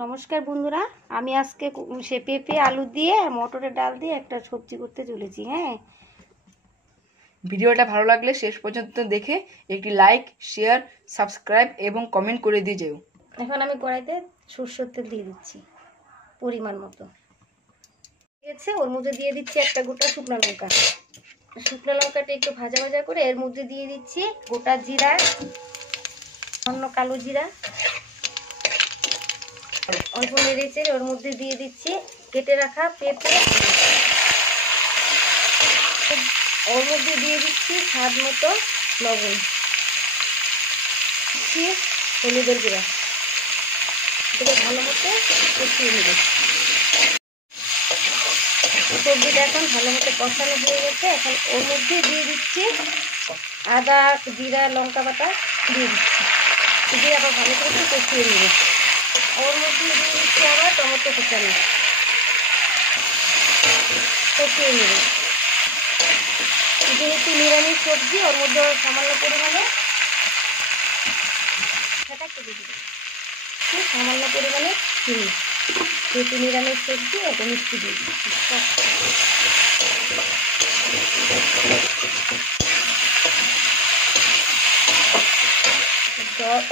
নমস্কার বন্ধুরা, আমি আজকে সে পেঁপে আলু দিয়ে মটরের ডাল দিয়ে একটা সবজি করতে চলেছি। হ্যাঁ, ভিডিওটা ভালো লাগলে শেষ পর্যন্ত দেখে একটি লাইক, শেয়ার, সাবস্ক্রাইব এবং কমেন্ট করে দিয়ে যেও। এখন আমি কড়াইতে সরষের তেল দিয়ে দিচ্ছি পরিমাণ মতো। ঠিক আছে, ওর মধ্যে দিয়ে দিচ্ছি একটা গোটা শুকনো লঙ্কা। শুকনো লঙ্কাটা একটু ভাজা ভাজা করে এর মধ্যে দিয়ে দিচ্ছি গোটা জিরা, অন্য কালো জিরা, অল্প নেড়েছে ওর মধ্যে দিয়ে দিচ্ছি কেটে রাখা পেঁপে, ওর মধ্যে দিয়ে দিচ্ছি স্বাদ মতো লবণ, দিচ্ছি হলুদের গুঁড়া, এটাকে ভালো মতো কষিয়ে নেব। সবজিটা এখন ভালো মতো কষানো হয়ে গেছে। এখন ওর মধ্যে দিয়ে দিচ্ছি আদা, জিরা, লঙ্কা বাটা দিয়ে দিচ্ছি, দিয়ে আবার ভালো করে কষিয়ে নেব। ওর মধ্যে দিয়ে দিচ্ছি আবার টমেটো কুচানো, কষিয়ে নেব। যেহেতু নিরামিষ সবজি ওর মধ্যে সামান্য পরিমাণে সামান্য পরিমাণে চিনি, যেহেতু নিরামিষ সবজি অত মিষ্টি দিয়ে দিচ্ছি।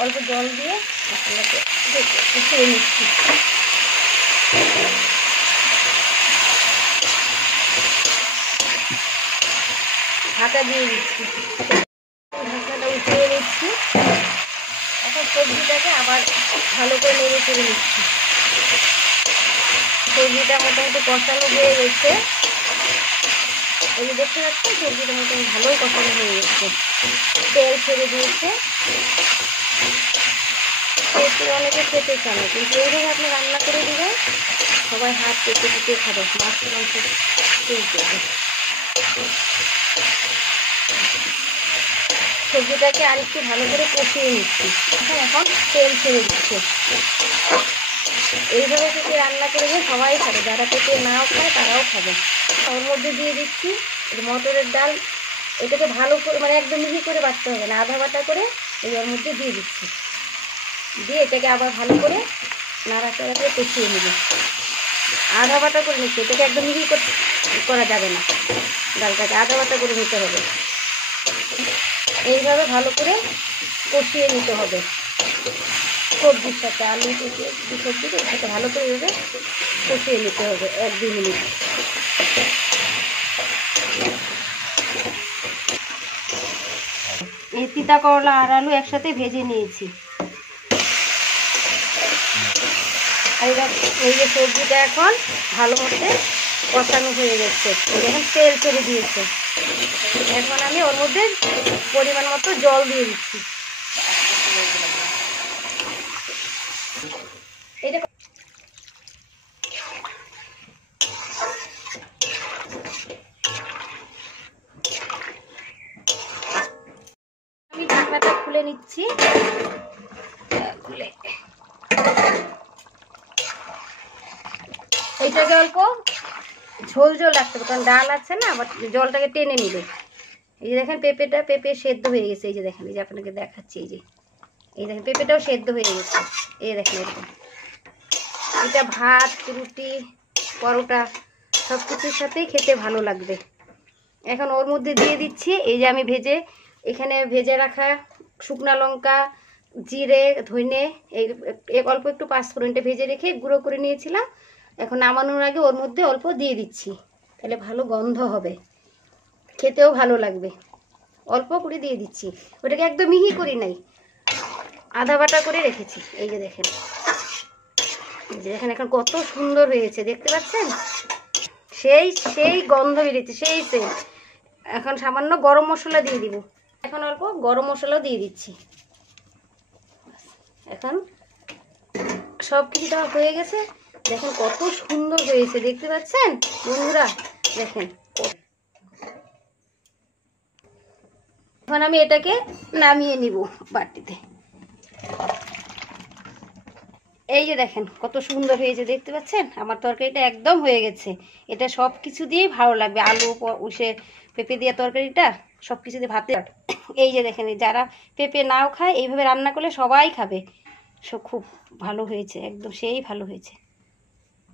অল্প জল দিয়ে মশলাকে কষিয়ে নিচ্ছি। ঢাকা দিয়ে দিচ্ছি, ঢাকাটা উঠিয়ে নিচ্ছি। এখন সবজিটাকে আবার ভালো করে নেড়ে চেড়ে নিচ্ছি। সবজিটা মোটামুটি কষানো হয়ে গেছে, এই যে দেখতে পাচ্ছি সবজিটা মোটামুটি ভালোই কষানো হয়ে গেছে, তেল ছেড়ে দিয়েছে। অনেকে খেতে চান, কিন্তু এইভাবে আপনি রান্না করে দিবেন, সবাই হাত পেতে পেতে খাবে, মাছ মাংস তেল দেবে। সবজিটাকে আর একটু ভালো করে কষিয়ে নিচ্ছি। এখন তেল ছেড়ে দিচ্ছে। এইভাবে যদি রান্না করে দিয়ে সবাই খাবে, যারা পেঁপে নাও খায় তারাও খাবে। ওর মধ্যে দিয়ে দিচ্ছি মটরের ডাল, এটাকে ভালো করে মানে একদম মিহি করে বাটতে হবে না, আধা বাটা করে এই ওর মধ্যে দিয়ে দিচ্ছি। দিয়ে এটাকে আবার ভালো করে নাড়াচাড়া করে কষিয়ে নেব। আধা বাটা করে নিচ্ছি, এটাকে একদম মিহি করা যাবে না, ডালটাকে আধা বাটা করে নিতে হবে। এইভাবে ভালো করে কষিয়ে নিতে হবে সবজির সাথে, আলু পেঁপে সবজির সাথে ভালো করে এভাবে কষিয়ে নিতে হবে 1-2 মিনিট। এই তিতা করলা আর আলু একসাথে ভেজে নিয়েছি। এই যে সবজিটা এখন ভালো মতো কষানো হয়ে গেছে, এখন তেল ছেড়ে দিয়েছে। এখন আমি ওর মধ্যে পরিমাণ মতো জল দিয়ে দিচ্ছি। আমি ঢাকনাটা খুলে নিচ্ছি, খুলে এইটাকে অল্প ঝোল ঝোল রাখতে হবে, কারণ ডাল আছে না, আবার জলটাকে টেনে নিবে। এই যে দেখেন পেঁপে সেদ্ধ হয়ে গেছে, এই যে দেখেন, এই যে আপনাকে দেখাচ্ছি, এই দেখেন পেঁপেটাও সেদ্ধ হয়ে গেছে। এই দেখেন এরকম, এটা ভাত, রুটি, পরোটা সব কিছুর সাথেই খেতে ভালো লাগবে। এখন ওর মধ্যে দিয়ে দিচ্ছি এই যে আমি এখানে ভেজে রাখা শুকনা লঙ্কা, জিরে, ধনে, এই অল্প একটু পাঁচফোড়নটা ভেজে রেখে গুঁড়ো করে নিয়েছিলাম। এখন নামানোর আগে ওর মধ্যে অল্প দিয়ে দিচ্ছি, তাহলে ভালো গন্ধ হবে, খেতেও ভালো লাগবে। অল্প করে দিয়ে দিচ্ছি, ওটাকে একদম মিহি করি নাই, আধা বাটা করে রেখেছি। এই যে দেখেন, এখন কত সুন্দর হয়েছে দেখতে পাচ্ছেন, সেই গন্ধ বেরিয়েছে, সেই সেন্ট। এখন সামান্য গরম মশলা দিয়ে দিব, এখন অল্প গরম মশলাও দিয়ে দিচ্ছি। এখন সব কিছু দেওয়া হয়ে গেছে, দেখেন কত সুন্দর হয়েছে দেখতে পাচ্ছেন বন্ধুরা, দেখেন। এখন আমি এটাকে নামিয়ে নিব বাটিতে। এই যে দেখেন কত সুন্দর হয়েছে দেখতে পাচ্ছেন, আমার তরকারিটা একদম হয়ে গেছে। এটা সব কিছু দিয়েই ভালো লাগবে, আলু পেঁপে দিয়ে তরকারিটা সব কিছু দিয়ে ভাতে। এই যে দেখেন, যারা পেঁপে নাও খায় এইভাবে রান্না করলে সবাই খাবে, খুব ভালো হয়েছে, একদম সেই ভালো হয়েছে।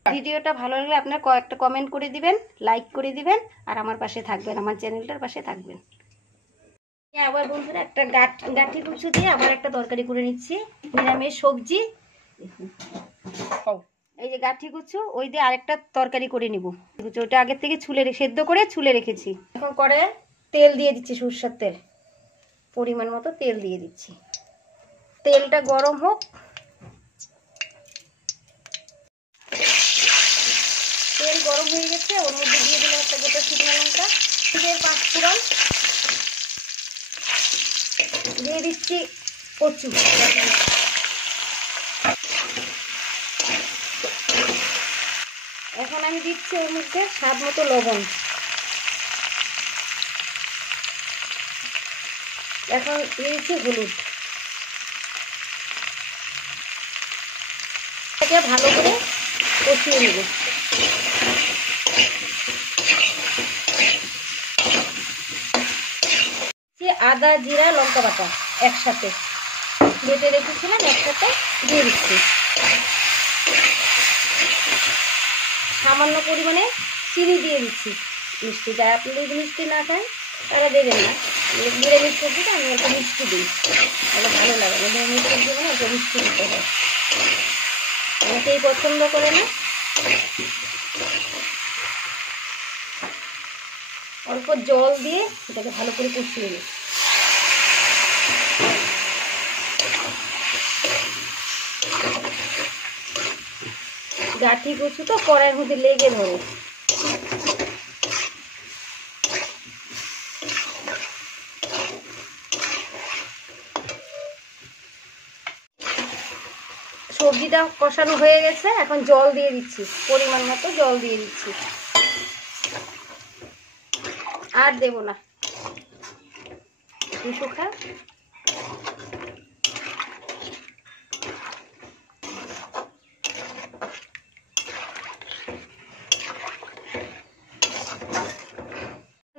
ভিডিওটা ভালো লাগলে আপনারা একটা কমেন্ট করে দিবেন, লাইক করে দিবেন, আর আমার পাশে থাকবেন, আমার চ্যানেলটার পাশে থাকবেন। আবার বন্ধুরা একটা গাঠি কুচু দিয়ে আবার একটা তরকারি করে নিচ্ছি, নিরামিষ সবজি। এই যে গাঠি কুচু, ওই দিয়ে আরেকটা তরকারি করে নিব। ওটা আগের থেকে সেদ্ধ করে ছুলে রেখেছি। এখন করে তেল দিয়ে দিচ্ছি, সরষের তেল, পরিমাণ মতো তেল দিয়ে দিচ্ছি। তেলটা গরম হোক। তেল গরম হয়ে গেছে, ওর মধ্যে দিয়ে দিলাম একটা গোটা শুকনো লঙ্কা, পাঁচ ফোড়ন দিয়ে দিচ্ছি, কচু। এখন আমি দিচ্ছি ওর মধ্যে স্বাদ মতো লবণ। এখন দিয়েছি হলুদ। এটাকে ভালো করে কষিয়ে নেব। আদা জিরা লঙ্কা বাটা একসাথে বেটে রেখেছিলাম, একসাথে দিয়ে দিচ্ছি। সামান্য পরিমাণে চিনি দিয়ে দিচ্ছি, মিষ্টি। যারা আপনি যদি মিষ্টি না খান তারা দেবেন না। নিরামিষ সবজিটা আমি একটা মিষ্টি দিই, তাহলে ভালো লাগে না। নিরামিষ সবজি মানে একটা মিষ্টি দিতে হয়, অনেকেই পছন্দ করে না। অল্প জল দিয়ে এটাকে ভালো করে কষিয়ে নিই। গাঠি কচু তো কড়াইয়ের মধ্যে লেগে ধরে। সবজিটা কষানো হয়ে গেছে, এখন জল দিয়ে দিচ্ছি, পরিমাণ মতো জল দিয়ে দিচ্ছি, আর দেব না। শুকা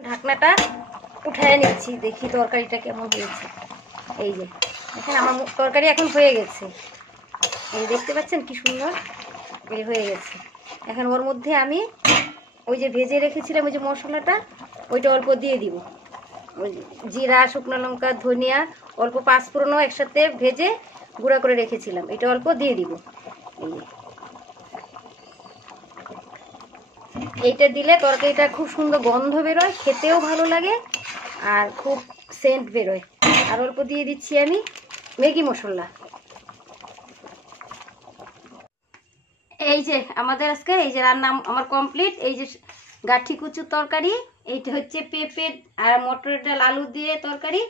ঢাকনাটা উঠায় নিচ্ছি, দেখি তরকারিটা কেমন হয়েছে। এই যে দেখেন আমার তরকারি এখন হয়ে গেছে, এই দেখতে পাচ্ছেন কি সুন্দর বের হয়ে গেছে। এখন ওর মধ্যে আমি ওই যে ভেজে রেখেছিলাম ওই যে মশলাটা, ওইটা অল্প দিয়ে দিব। ওই জিরা শুকনো লঙ্কা ধনিয়া অল্প পাঁচফোড়নও একসাথে ভেজে গুঁড়া করে রেখেছিলাম, এটা অল্প দিয়ে দিব। এইটা দিলে তরকারিটা খুব সুন্দর গন্ধ বেরোয়, খেতেও ভালো লাগে আর খুব সেন্ট বেরোয়। আর অল্প দিয়ে দিচ্ছি আমি ম্যাগি মশলা। এই যে আমাদের আজকে এই যে রান্না আমার কমপ্লিট। এই যে গাঠি কুচুর তরকারি, এইটা হচ্ছে পেঁপে আর মটরের ডাল আলু দিয়ে তরকারি,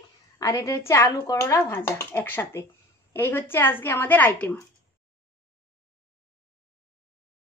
আর এটা হচ্ছে আলু করলা ভাজা একসাথে। এই হচ্ছে আজকে আমাদের আইটেম।